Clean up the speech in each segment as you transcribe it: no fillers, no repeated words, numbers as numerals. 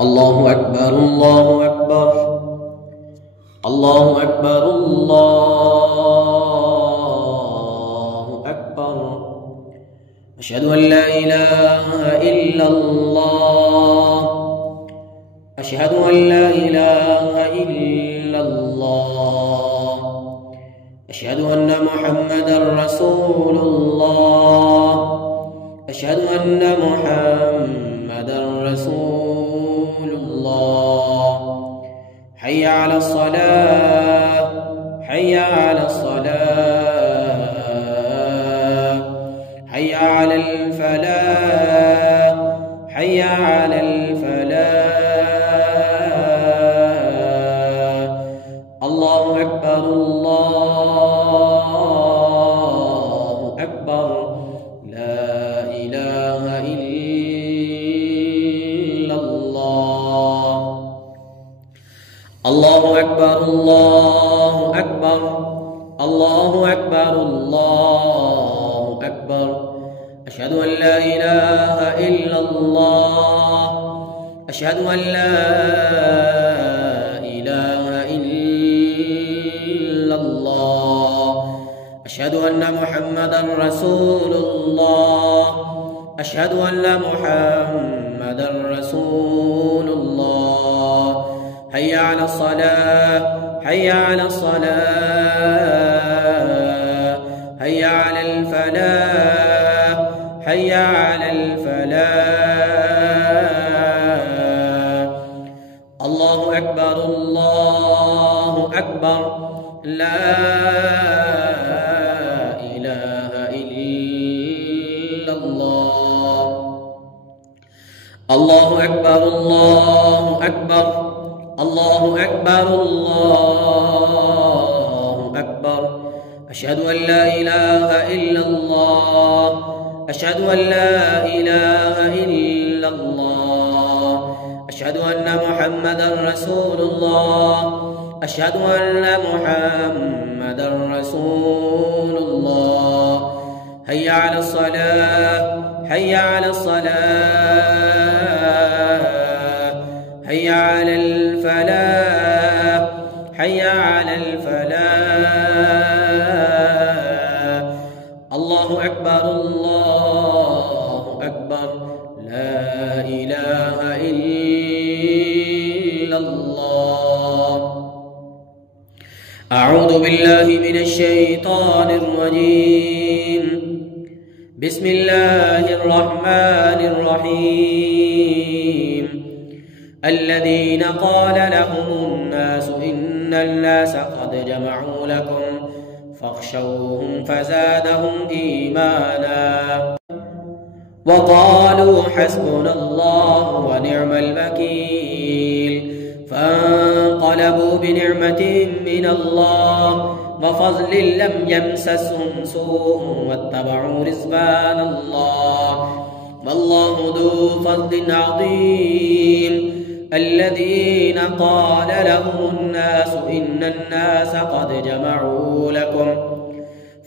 الله أكبر الله أكبر الله أكبر الله أكبر. أشهد أن لا إله إلا الله، أشهد أن لا إله إلا الله، أشهد أن محمدا رسول الله، أشهد أن محمدا رسول الله. حي على الصلاة، حي على الصلاة، حي على الفلاح، حي على الفلاح. الله أكبر الله أكبر، لا إله إلا الله. الله أكبر الله أكبر الله أكبر الله أكبر. أشهد أن لا إله إلا الله، أشهد أن لا إله إلا الله، أشهد أن محمدا رسول الله، أشهد أن محمدا رسول الله. حي على الصلاة، حي على الصلاة، حي على الفلاح، حي على الفلاح. الله أكبر الله أكبر، لا إله إلا الله. الله أكبر الله أكبر الله أكبر الله أكبر. أشهد أن لا إله إلا الله، أشهد أن لا إله إلا الله، أشهد أن محمدا رسول الله، أشهد أن محمدا رسول الله. حي على الصلاة، حي على الصلاة، حي على الفلاح، حي على الفلاح. الله أكبر الله أكبر، لا إله إلا الله. أعوذ بالله من الشيطان الرجيم. بسم الله الرحمن الرحيم. الذين قال لهم الناس إن الناس قد جمعوا لكم فاخشوهم فزادهم إيمانا وقالوا حسبنا الله ونعم الوكيل. فانقلبوا بنعمة من الله وفضل لم يمسسهم سوء واتبعوا رضوان الله والله ذو فضل عظيم. الذين قال لهم الناس إن الناس قد جمعوا لكم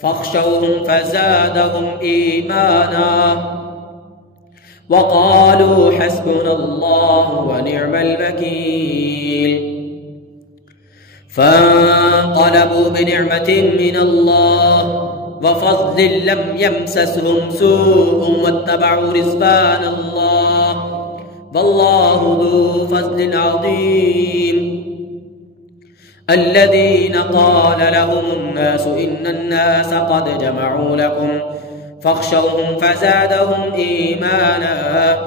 فاخشوهم فزادهم إيمانا وقالوا حسبنا الله ونعم الوكيل. فانقلبوا بنعمة من الله وفضل لم يمسسهم سوء واتبعوا رضوان الله والله ذو فضل عظيم. الذين قال لهم الناس إن الناس قد جمعوا لكم فاخشوهم فزادهم إيمانا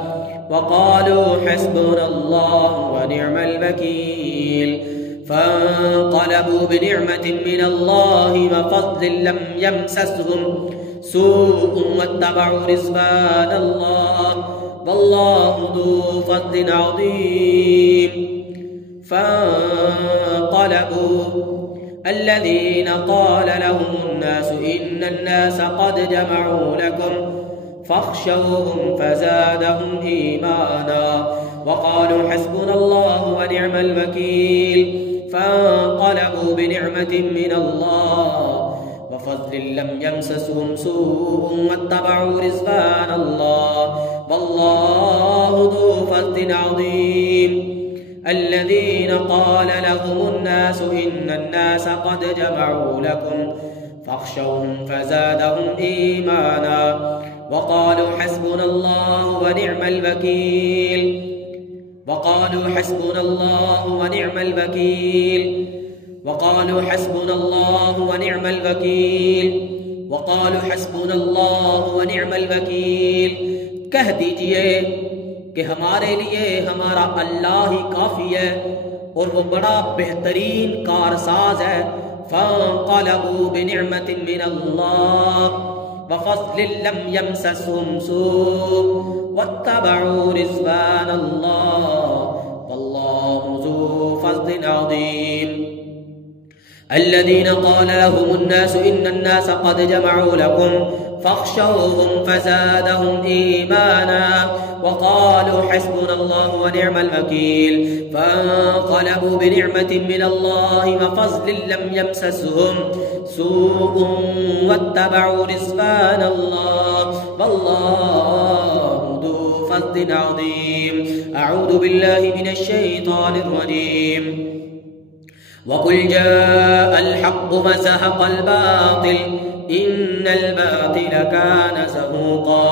وقالوا حسبنا الله ونعم الوكيل. فانقلبوا بنعمة من الله وفضل لم يمسسهم سوء واتبعوا رضوان الله والله ذو فضل عظيم. فانقلبوا الذين قال لهم الناس إن الناس قد جمعوا لكم فاخشوهم فزادهم إيمانا وقالوا حسبنا الله ونعم الوكيل. فانقلبوا بنعمة من الله وفضل لم يمسسهم سوء واتبعوا رضوان الله والله ذو فضل عظيم. الذين قال لهم الناس إن الناس قد جمعوا لكم فاخشوهم فزادهم إيمانا وقالوا حسبنا الله ونعم الوكيل. وقالوا حسبنا الله ونعم الوكيل. وقالوا حسبنا الله ونعم الوكيل. وقالوا حسبنا الله ونعم الوكيل. कह दीजिए कि हमारे लिए हमारा अल्लाह ही काफ़ी है और वो बड़ा बेहतरीन कारसाज है। फ़ंक़लबू बिनिअमतिन मिनल्लाह वफ़ज़लिन लम यमससहुम सू' वत्तबऊ रिज़वानल्लाह वल्लाहु ज़ू फ़ज़लिन अज़ीम। الذين قال لهم الناس إن الناس قد جمعوا لكم فاخشوهم فزادهم إيمانا وقالوا حسبنا الله ونعم الوكيل. فانقلبوا بنعمة من الله وفضل لم يمسسهم سوء واتبعوا رضوان الله والله ذو فضل عظيم. أعوذ بالله من الشيطان الرجيم. وقل جاء الحق وزهق الباطل إن الباطل كان زهوقا.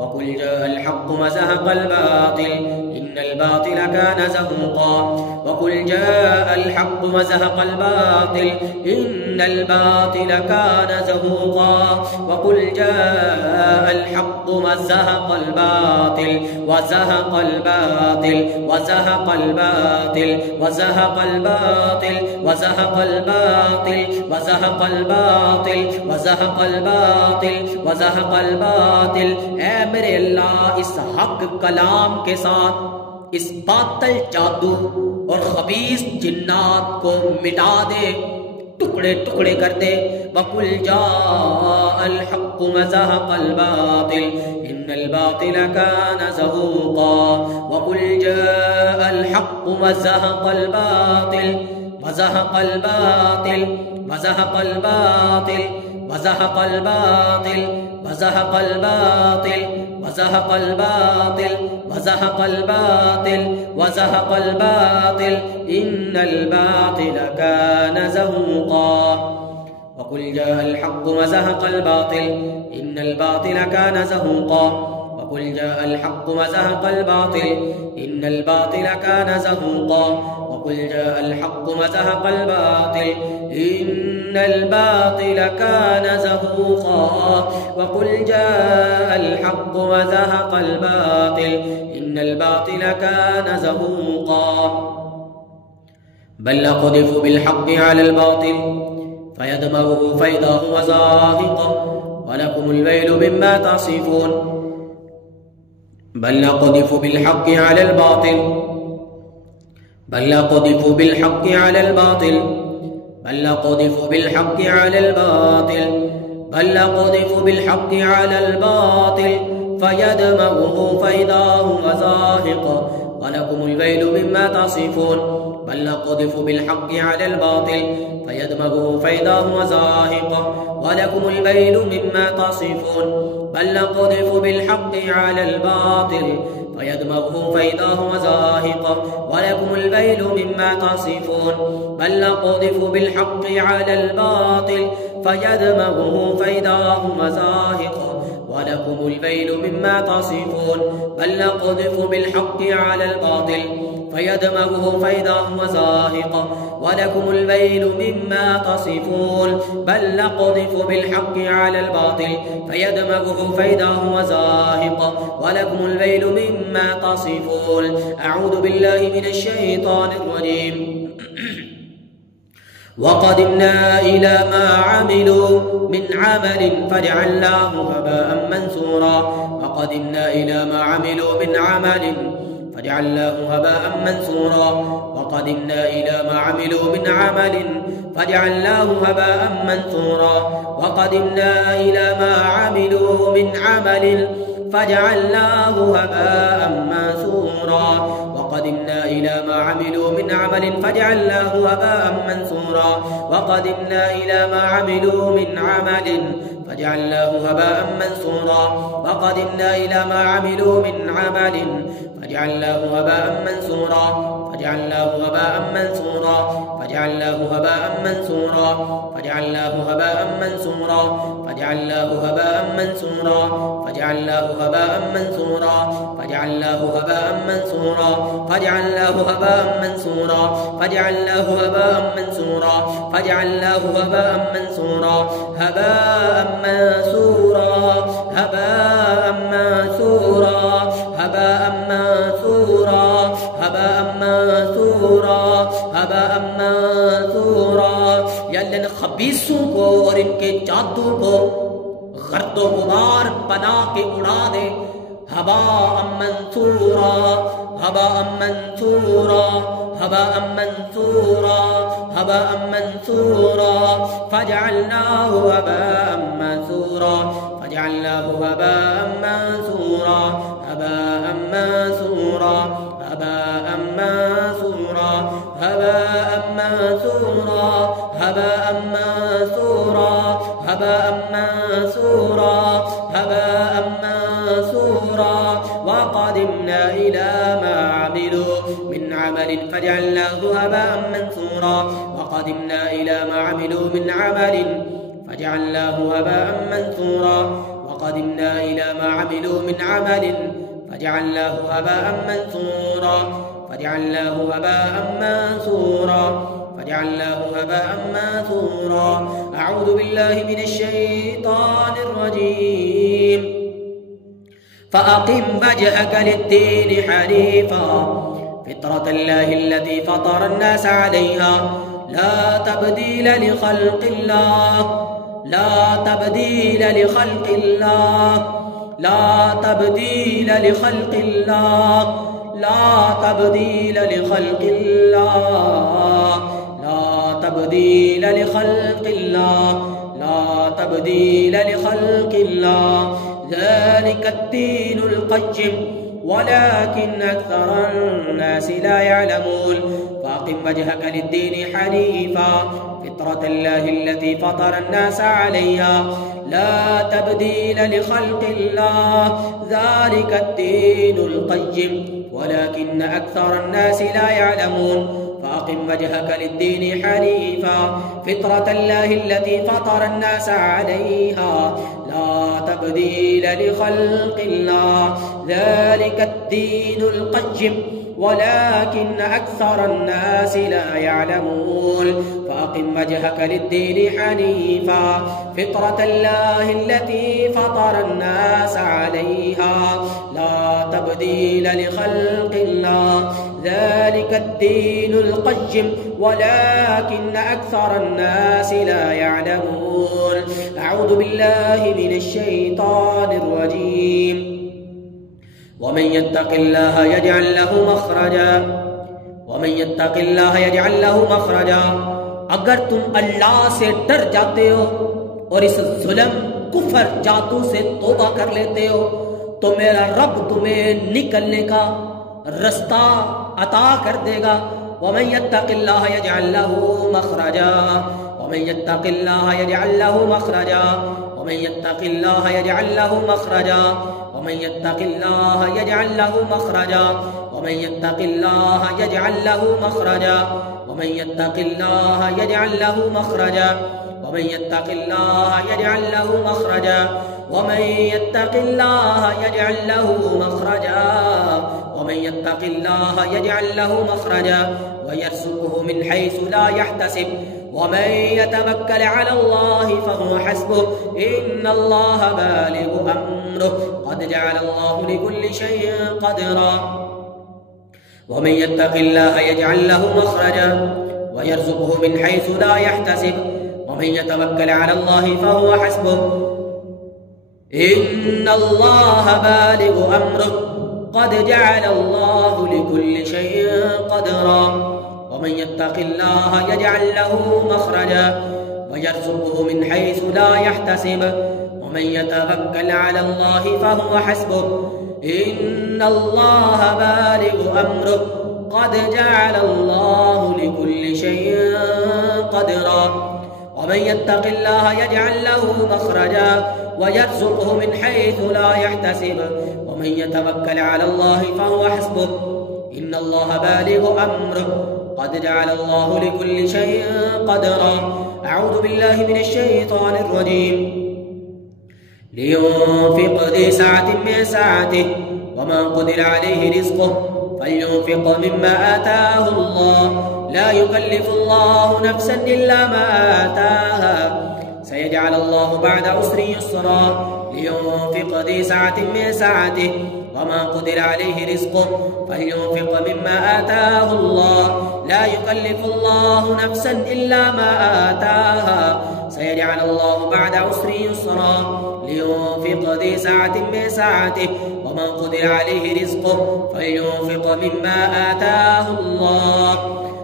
وقل جاء الحق وزهق الباطل إن الباطل كان زهوقا. وقل جاء الحق وزهق الباطل إن الباطل كان زهوقا. وقل جاء الحق وزهق الباطل وزهق الباطل وزهق الباطل وزهق الباطل وزهق الباطل وزهق الباطل वज़हक़ अल-बातिल वज़हक़ अल-बातिल। ऐ मेरे अल्लाह इस हक कलाम के साथ इस बातिल जादू और खबीस जिन्नात को मिटा दे, टुकड़े टुकड़े कर दे। वकुल जाअल हक़्क़ु वज़हक़ अल-बातिल इन्नल बातिल कान ज़हूक़ा। वकुल जाअल हक़्क़ु वज़हक़ अल-बातिल वज़हक़ अल-बातिल वज़हक़ अल-बातिल वज़हक़ अल-बातिल वज़हक़ अल-बातिल वज़हक़ अल-बातिल वज़हक़ अल-बातिल वज़हक़ अल-बातिल इन्नल बातिल कान ज़हूक़ा। वकुल जाअल हक़्क़ु वज़हक़ अल-बातिल इन्नल बातिल कान ज़हूक़ा। वकुल जाअल हक़्क़ु वज़हक़ अल-बातिल इन्नल बातिल कान ज़हूक़ा। वकुल जाअल हक़्क़ु वज़हक़ अल-बातिल इन्नल बातिल कान ज़हूक़ा। वकुल जाअल हक़्क़ु वज़हक़ अल-बातिल इन्नल बातिल कान ज़हूक़ा। बल नक़्ज़िफ़ु बिल-हक़्क़ि अलल बातिल फयदमग़ुहु फ़इज़ा हुवा ज़ाहिक़ वलकुमुल वैलु मिम्मा तसिफ़ून। बल नक़्ज़िफ़ु बिल-हक़्क़ि अलल बातिल बल नक़्ज़िफ़ु बिल-हक़्क़ि अलल बातिल बल नक़्ज़िफ़ु बिल-हक़्क़ि अलल बातिल बल नक़्ज़िफ़ु बिल-हक़्क़ि अलल बातिल फयदमग़ुहु फ़इज़ा हुवा ज़ाहिक़ वलकुमुल वैलु मिम्मा तसिफ़ून। बल नक़्ज़िफ़ु बिल-हक़्क़ि अलल बातिल फयदमग़ुहु फ़इज़ा हुवा ज़ाहिक़ वलकुमुल वैलु मिम्मा तसिफ़ून। बल नक़्ज़िफ़ु बिल-हक़्क़ि अलल बातिल फयदमग़ुहु फ़इज़ा हुवा ज़ाहिक़ वलकुमुल वैलु मिम्मा तसिफ़ून। बल नक़्ज़िफ़ु बिल-हक़्क़ि अलल बातिल फयदमग़ुहु फ़इज़ा हुवा ज़ाहिक़ वलकुमुल वैलु मिम्मा तसिफ़ून। बल नक़्ज़िफ़ु बिल-हक़्क़ि अलल बातिल फयदमग़ुहु फ़इज़ा हुवा ज़ाहिक़ वलकुमुल वैलु मिम्मा तसिफ़ून। बल नक़्ज़िफ़ु बिल-हक़्क़ि अलल बातिल फयदमग़ुहु फ़इज़ा हुवा ज़ाहिक़ वलकुमुल वैलु मिम्मा तसिफ़ून। अऊज़ु बिल्लाहि मिनश शैतानिर रजीम। वक़दिम्ना इला मा अमिलू मिन अमलिन फजअलनाहु हबाअन मंसूरा। वक़दिम्ना इला मा अमिलू मिन अमलिन फजअलनाहु हबाअन मंसूरा। वक़दिम्ना इला मा अमिलू मिन अमलिन फजअलनाहु हबाअन मंसूरा। वक़दिम्ना इला मा अमिलू मिन अमलिन फजअलनाहु हबाअन मंसूरा। وقدمنا إلى ما عملوا من عمل فجعلناه هباء منثورا وقدمنا إلى ما عملوا من عمل فجعلناه هباء منثورا وقدمنا إلى ما عملوا من عمل فجعلناه هباء منثورا فجعلناه هباء منثورا فجعلناه هباء منثورا فجعلناه هباء منثورا فجعلناه هباء منثورا فجعلناه هباء منثورا فجعلناه هباء منثورا فجعلناه هباء منثورا فجعلناه هباء منثورا فجعلناه هباء منثورا هباء منثورا هباء منثورا هباء منثورا هباء منثورا هباء منثورا या अल्लाह ने खबीसों को और इनके जादू को गर्दो गुबार बना के उड़ा दे हबा मंसूरा हबा मंसूरा हबा मंसूरा हबा मंसूरा फजअलनाहु हबा मंसूरा फजअलनाहु हबा मंसूरा हबा मंसूरा हबा मंसूरा हबा मंसूरा हबा मंसूरा हबा मंसूरा हबा मंसूरा वक़दिमना इला मा अमिलू मिन अमलिन फजअलनाहु हबाअ मंसूरा वक़दिमना इला मा अमिलू मिन अमलिन फजअलनाहु हबाअ मंसूरा वक़दिमना इला मा अमिलू मिन अमलिन फजअलनाहु हबाअ मंसूरा فجعلناه هباء منثورا فجعلناه هباء منثورا أعوذ بالله من الشيطان الرجيم فأقم وجهك للدين حنيفا فطرة الله التي فطر الناس عليها لا تبديل لخلق الله لا تبديل لخلق الله لا تبديل لخلق الله لا تبديل لخلق الله لا تبديل لخلق الله لا تبديل لخلق الله ذلك الدين القيم ولكن أكثر الناس لا يعلمون فأقم وجهك للدين حنيفا فطرة الله التي فطر الناس عليها لا تبديل لخلق الله ذلك الدين القيم ولكن أكثر الناس لا يعلمون فأقم وجهك للدين حنيفا فطرة الله التي فطر الناس عليها لا تبديل لخلق الله ذلك الدين القيم ولكن أكثر الناس لا يعلمون فأقم وجهك للدين حنيفا فطرة الله التي فطر الناس عليها لا تبديل لخلق الله ذلك الدين القيم ولكن أكثر الناس لا يعلمون أعوذ بالله من الشيطان الرجيم ومن يتق الله يجعل له مخرجا ومن يتق الله يجعل له مخرجا अगर तुम अल्लाह से डर जाते हो और इस जुल्म कुफर जादू से तौबा कर लेते हो तो मेरा रब तुम्हें निकलने का रास्ता अता कर देगा वमन यत्तक़िल्लाह यजअल लहू मखरजा वमन यत्तक़िल्लाह यजअल लहू मखरजा वमन यत्तक़िल्लाह यजअल लहू मखरजा वमन यत्तक़िल्लाह यजअल लहू मखरजा वमन यत्तक़िल्लाह यजअल लहू मखरजा वमन यत्तक़िल्लाह यजअल लहू मखरजा वमन यत्तक़िल्लाह यजअल लहू मखरजा वमन यत्तक़िल्लाह यजअल लहू मखरजा वमन यत्तक़िल्लाह यजअल लहू मखरजा वयर्ज़ुक़हु मिन हैसु ला यहतसिब वमन यतवक्कल अला अल्लाह फहुव हस्बुह इन्नल्लाह बालिगु अम्रिह क़द जअलल्लाहु लिकुल्लि शैइन क़दरा वमन यत्तक़िल्लाह यजअल लहू मखरजा वयर्ज़ुक़हु मिन हैसु ला यहतसिब वमन यतवक्कल अला अल्लाह फहुव हस्बुह इन्नल्लाह बालिगु अम्रिह قد جعل الله لكل شيء قدرا ومن يتق الله يجعل له مخرجا ويرزقه من حيث لا يحتسب ومن يتوكل على الله فهو حسبه إن الله بالغ أمره قد جعل الله لكل شيء قدرا ومن يتق الله يجعل له مخرجا ويرزقه من حيث لا يحتسب ومن يتوكل على الله فهو حسبه إن الله بالغ أمره قد جعل الله لكل شيء قدرا. أعوذ بالله من الشيطان الرجيم. لينفق ذي سعة من سعته ومن قدر عليه رزقه فلينفق مما آتاه الله لا يكلف الله نفسا إلا ما آتاها سيجعل الله بعد عسر يسرا. لينفق ذي سعة من سعته ومن قدر عليه رزقه فلينفق مما آتاه الله لا يكلف الله نفسا إلا ما آتاها سيجعل الله بعد عسر يسرا. لينفق ذي سعة من سعته ومن قدر عليه رزقه فلينفق مما آتاه الله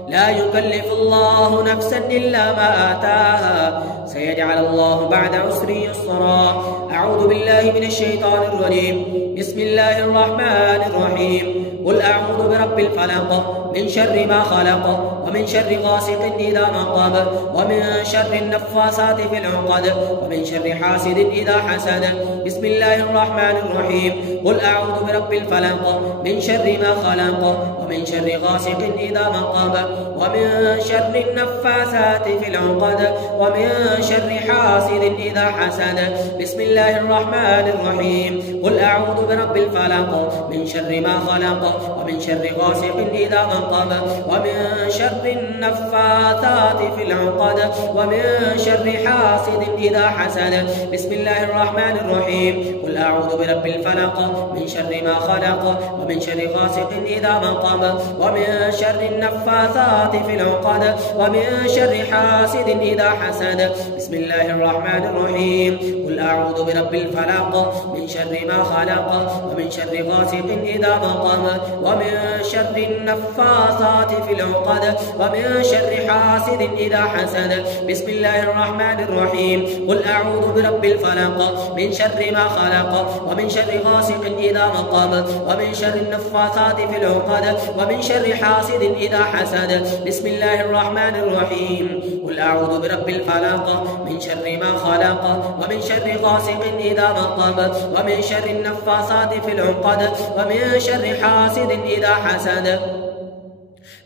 لا يكلف الله نفسا إلا ما آتاها سيجعل الله بعد عسر يسرا. أعوذ بالله من الشيطان الرجيم. بسم الله الرحمن الرحيم. قل أعوذ برب الفلق من شر ما خلق ومن شر غاسق إذا وقب ومن شر النفاثات في العقد ومن شر حاسد إذا حسد. بسم الله الرحمن الرحيم. قل أعوذ برب الفلق من شر ما خلق ومن شر غاسق إذا وقب ومن شر النفاثات في العقد ومن شر حاسد إذا حسد. بسم الله الرحمن الرحيم. قل أعوذ برب الفلق من شر ما خلق ومن شر غاسق إذا وقب ومن شر النفاثات في العقد ومن شر حاسد إذا حسد. بسم الله الرحمن الرحيم. قل أعوذ برب الفلق من شر ما خلق ومن شر غاسق إذا وقب ومن شر النفاثات في العقد ومن شر حاسد إذا حسد. بسم الله الرحمن الرحيم. قل أعوذ برب الفلق من شر ما خلق ومن شر غاسق إذا وقب ومن شر النفاثات في العقد ومن شر حاسد إذا حسد. بسم الله الرحمن الرحيم. قل أعوذ برب الفلق من شر ما خلق ومن شر غاسق إذا وقب ومن شر النفاثات في العقد ومن شر حاسد إذا حسد. بسم الله الرحمن الرحيم. قل أعوذ برب الفلق من شر ما خلق ومن شر غاسق إذا وقب ومن شر النفاثات في العقد ومن شر حاسد إذا حسد.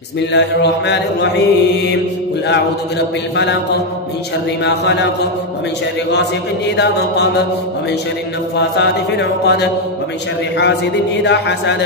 بسم الله الرحمن الرحيم. قل أعوذ برب الفلق من شر ما خلق ومن شر غاسق إذا وقب ومن شر النفاثات في العقد ومن شر حاسد إذا حسد.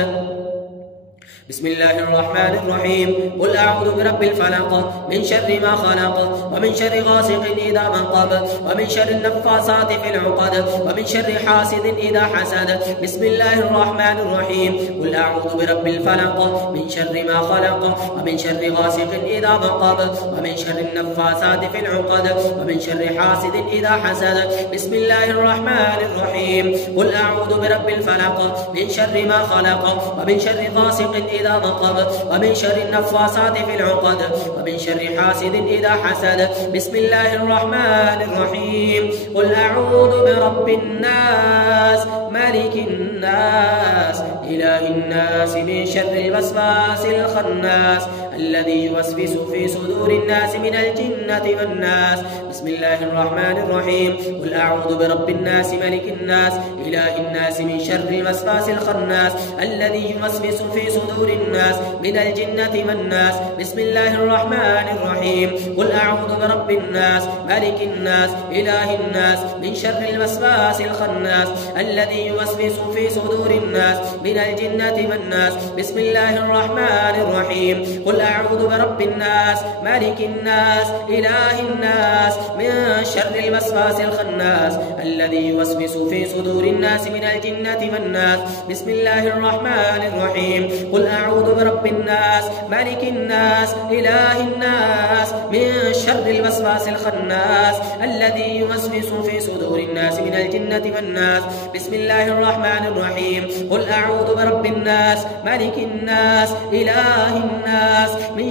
بسم الله الرحمن الرحيم. قل أعوذ برب الفلق من شر ما خلق ومن شر غاسق إذا وقب ومن شر النفاثات في العقد ومن شر حاسد إذا حسد. بسم الله الرحمن الرحيم. قل أعوذ برب الفلق من شر ما خلق ومن شر غاسق إذا وقب ومن شر النفاثات في العقد ومن شر حاسد إذا حسد. بسم الله الرحمن الرحيم. قل أعوذ برب الفلق من شر ما خلق ومن شر غاسق إذا وقب ومن شر النفاثات في العقد ومن شر حاسد إذا حسد. بسم الله الرحمن الرحيم. قل أعوذ برب الناس ملك الناس إله الناس من شر الوسواس الخناس الذي يوسوس في صدور الناس من الجنة والناس. بسم الله الرحمن الرحيم. قل أعوذ برب الناس ملك الناس إله الناس من شر الوسواس الخناس الذي يوسوس في صدور الناس من الجنة والناس. بسم الله الرحمن الرحيم. قل أعوذ برب الناس ملك الناس إله الناس من شر الوسواس الخناس الذي يوسوس في صدور الناس من الجنة والناس. بسم الله الرحمن الرحيم. قل أعوذ برب الناس ملك الناس إله الناس من شر الوسواس الخناس الذي يوسوس في صدور الناس من الجنة والناس. بسم الله الرحمن الرحيم. قل أعوذ برب الناس ملك الناس إله الناس من شر الوسواس الخناس الذي يوسوس في صدور الناس من الجنة والناس. بسم الله الرحمن الرحيم. قل أعوذ برب الناس ملك الناس إله الناس من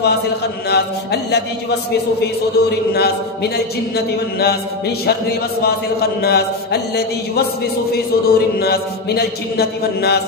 الوسواس الخناس الذي يوسوس في صدور الناس من الجنة والناس من شر الوسواس الخناس الذي يوسوس في صدور الناس من الجنة والناس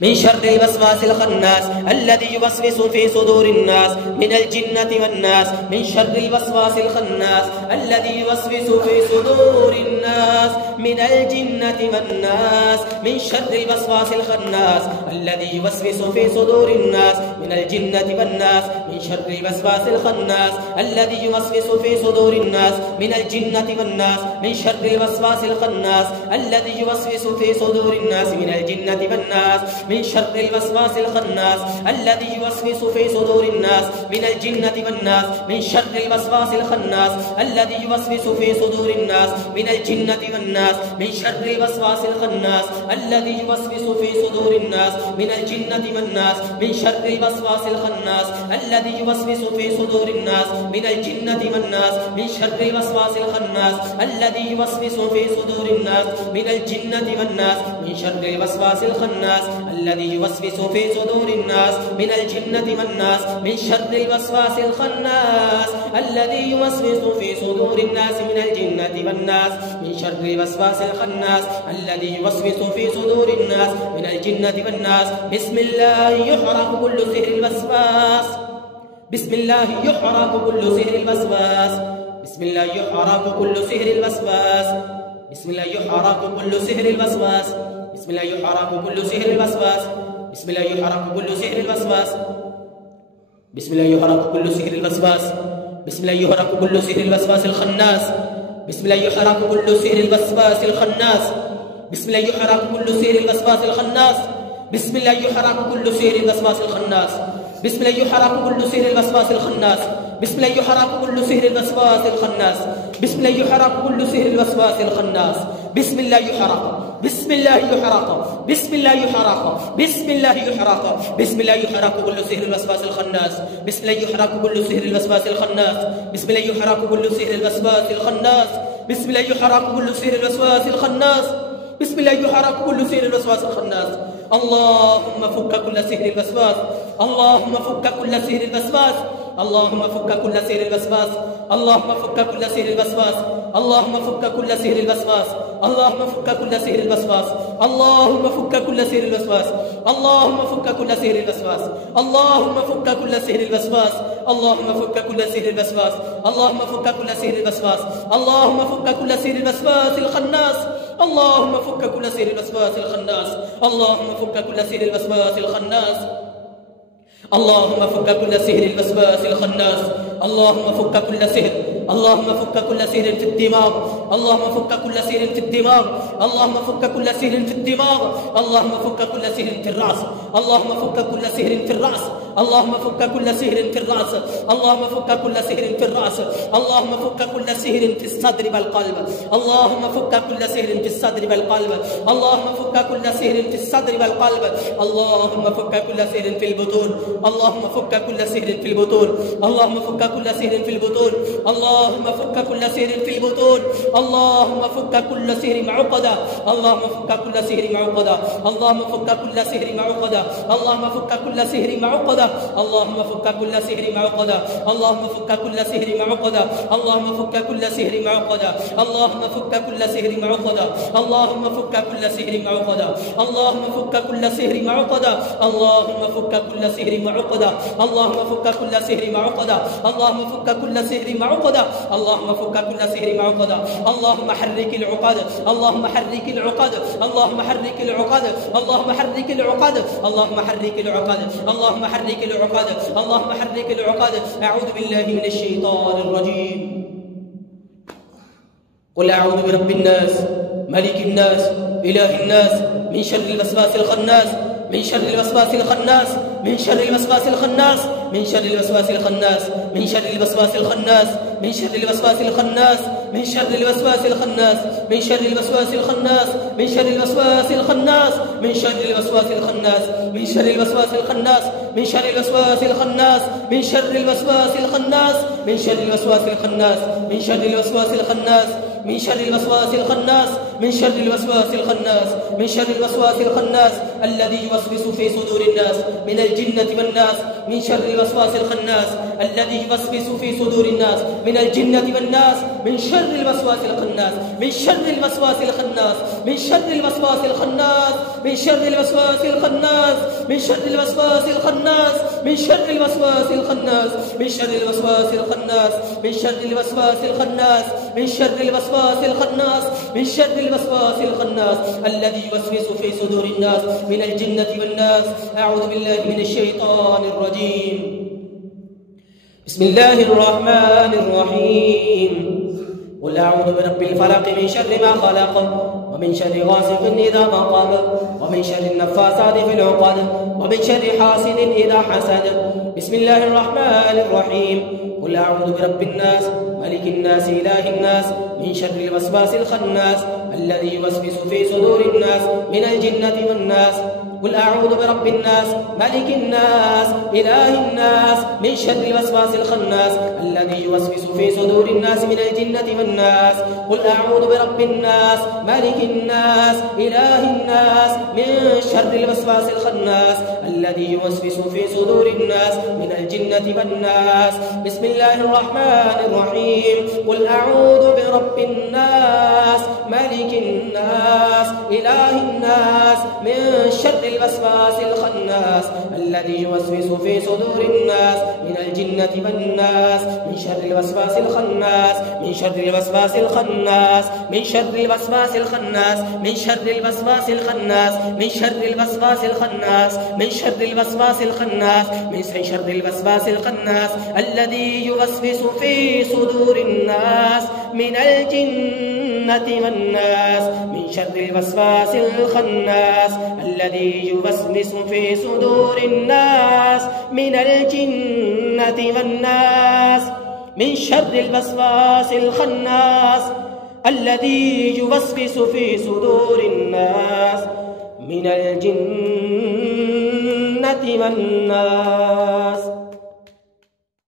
من شر الوسواس الخناس الذي يوسوس في صدور الناس من الجنة والناس من شر الوسواس الخناس الذي يوسوس في صدور الناس من الجنة والناس من شر الوسواس الخناس الذي يوسوس في صدور الناس من الجنة والناس من شر الوسواس الخناس الذي يوسوس في صدور الناس من الجنة والناس من شر الوسواس الخناس الذي يوسوس في صدور الناس من الجنة والناس من شر الوسواس الخناس الذي يوسوس في صدور الناس من الجنة والناس من شر الوسواس الخناس الذي يوسوس في صدور الناس من الجنة والناس من شر الوسواس الخناس الذي يوسوس في صدور الناس من الجنة والناس من شر الوسواس الخناس الذي يوسوس في صدور الناس من الجنة والناس من شر الوسواس الخناس الذي يوسوس في صدور الناس من الجنة والناس من شر الوسواس الخناس الذي يوسوس في صدور الناس من الجنة والناس من شر الوسواس الخناس الذي يوسوس في صدور الناس من الجنة والناس من شر الوسواس الخناس الذي يوسوس في صدور الناس من الجنة والناس. بسم الله يحرق كل سحر الوسواس بسم الله يحرق كل سحر الوسواس بسم الله يحرق كل سحر الوسواس بسم الله يحرق كل سحر الوسواس بسم الله يحرق كل سحر الوسواس بسم الله يحرق كل سحر الوسواس بسم الله يحرق كل سحر الوسواس بسم الله يحرق كل سحر الوسواس الخناس بسم الله يحرق كل سحر الوسواس الخناس بسم الله يحرق كل سحر الوسواس الخناس بسم الله يحرق كل سحر الوسواس الخناس بسم الله يحرق كل سحر الوسواس الخناس بسم الله يحرق كل سحر الوسواس الخناس بسم الله يحرق كل سحر الوسواس الخناس بسم الله يحرق بسم الله يحرق بسم الله يحرق بسم الله يحرق بسم الله يحرق كل سحر الوسواس الخناس بسم الله يحرق كل سحر الوسواس الخناس بسم الله يحرق كل سحر الوسواس الخناس بسم الله يحرق كل سحر الوسواس الخناس بسم الله يحرق كل سحر الوسواس الخناس. اللهم فك كل سحر الوسواس اللهم فك كل سحر الوسواس اللهم فك كل سحر الوسواس اللهم فك كل سحر الوسواس اللهم فك كل سحر الوسواس اللهم فك كل سحر الوسواس اللهم فك كل سحر الوسواس اللهم فك كل سحر الوسواس اللهم فك كل سحر الوسواس اللهم فك كل سحر الوسواس اللهم فك كل سحر الوسواس اللهم فك كل سحر الوسواس الخناس اللهم فك كل سحر الوسواس الخناس اللهم فك كل سحر الوسواس الخناس اللهم فك كل سحر الوسواس الخناس اللهم فك كل سحر اللهم فك كل سحر في الدماغ اللهم فك كل سحر في الدماغ اللهم فك كل سحر في الدماغ اللهم فك كل سحر في الرأس اللهم فك كل سحر في الرأس اللهم فك كل سحر في الرأس اللهم فك كل سحر في الرأس اللهم فك كل سحر في الصدر والقلب اللهم فك كل سحر في الصدر والقلب اللهم فك كل سحر في الصدر والقلب اللهم فك كل سحر في البطون اللهم فك كل سحر في البطون اللهم فك كل سحر في البطون اللهم فك كل سحر في البطون اللهم فك كل سحر معقدة اللهم فك كل سحر معقدة اللهم فك كل سحر معقدة اللهم فك كل سحر معقدة اللهم فك كل سحر معقدة اللهم فك كل سحر معقدة اللهم فك كل سحر معقدة اللهم فك كل سحر معقدة اللهم فك كل سحر معقدة اللهم فك كل سحر معقدة اللهم فك كل سحر معقدة اللهم فك كل سحر معقدة اللهم فك كل سحر معقدة اللهم فك كل سحر معقدة اللهم حرك العقد اللهم حرك العقد اللهم حرك العقد اللهم حرك العقد اللهم حرك العقد اللهم حرك العقد اللهم حرك العقد. أعوذ بالله من الشيطان الرجيم. قل أعوذ برب الناس ملك الناس إله الناس من شر الوسواس الخناس من شر الوسواس الخناس من شر الوسواس الخناس من شر الوسواس الخناس من شر الوسواس الخناس من شر الوسواس الخناس من شر الوسواس الخناس من شر الوسواس الخناس من شر الوسواس الخناس من شر الوسواس الخناس من شر الوسواس الخناس من شر الوسواس الخناس من شر الوسواس الخناس من شر الوسواس الخناس من شر الوسواس الخناس من شر الوسواس الخناس من شر الوسواس الخناس، من شر الوسواس الخناس الذي يوسوس في صدور الناس من الجنة والناس، من شر الوسواس الخناس الذي يوسوس في صدور الناس من الجنة والناس، من شر الوسواس الخناس، من شر الوسواس الخناس، من شر الوسواس الخناس، من شر الوسواس الخناس، من شر الوسواس الخناس، من شر الوسواس الخناس، من شر الوسواس الخناس، من شر الوسواس الخناس، من شر الوسواس الخناس، من شر الوسواس الخناس الذي يوسوس في صدور الناس من الجنة والناس. أعوذ بالله من الشيطان الرجيم. بسم الله الرحمن الرحيم. قل أعوذ برب الفلق من شر ما خلق، ومن شر غاسق إذا وقب، ومن شر النفاثات في العقد، ومن شر حاسد إذا حسد. بسم الله الرحمن الرحيم. قل أعوذ برب الناس ملك الناس إله الناس من شر الوسواس الخناس الذي يوسوس في صدور الناس من الجنة والناس. قل أعوذ برب الناس ملك الناس إله الناس من شر الوسواس الخناس الذي يوسوس في صدور الناس من الجنة والناس. قل أعوذ برب الناس ملك الناس إله الناس من شر الوسواس الخناس الذي يوسوس في صدور الناس من الجنة والناس. بسم الله الرحمن الرحيم. قل أعوذ برب الناس ملك الناس إله الناس من شر الوسواس الخناس الذي يوسوس في صدور الناس من الجنة والناس. من شر الوسواس الخناس، من شر الوسواس الخناس، من شر الوسواس الخناس، من شر الوسواس الخناس، من شر الوسواس الخناس، من شر الوسواس الخناس، من شر الوسواس الخناس الذي يوسوس في صدور الناس من الجنة والناس. من شر الوسواس الخناس الذي يوسوس في صدور الناس من الجنة والناس. من شر الوسواس الخناس الذي يوسوس في صدور الناس من الجنة والناس.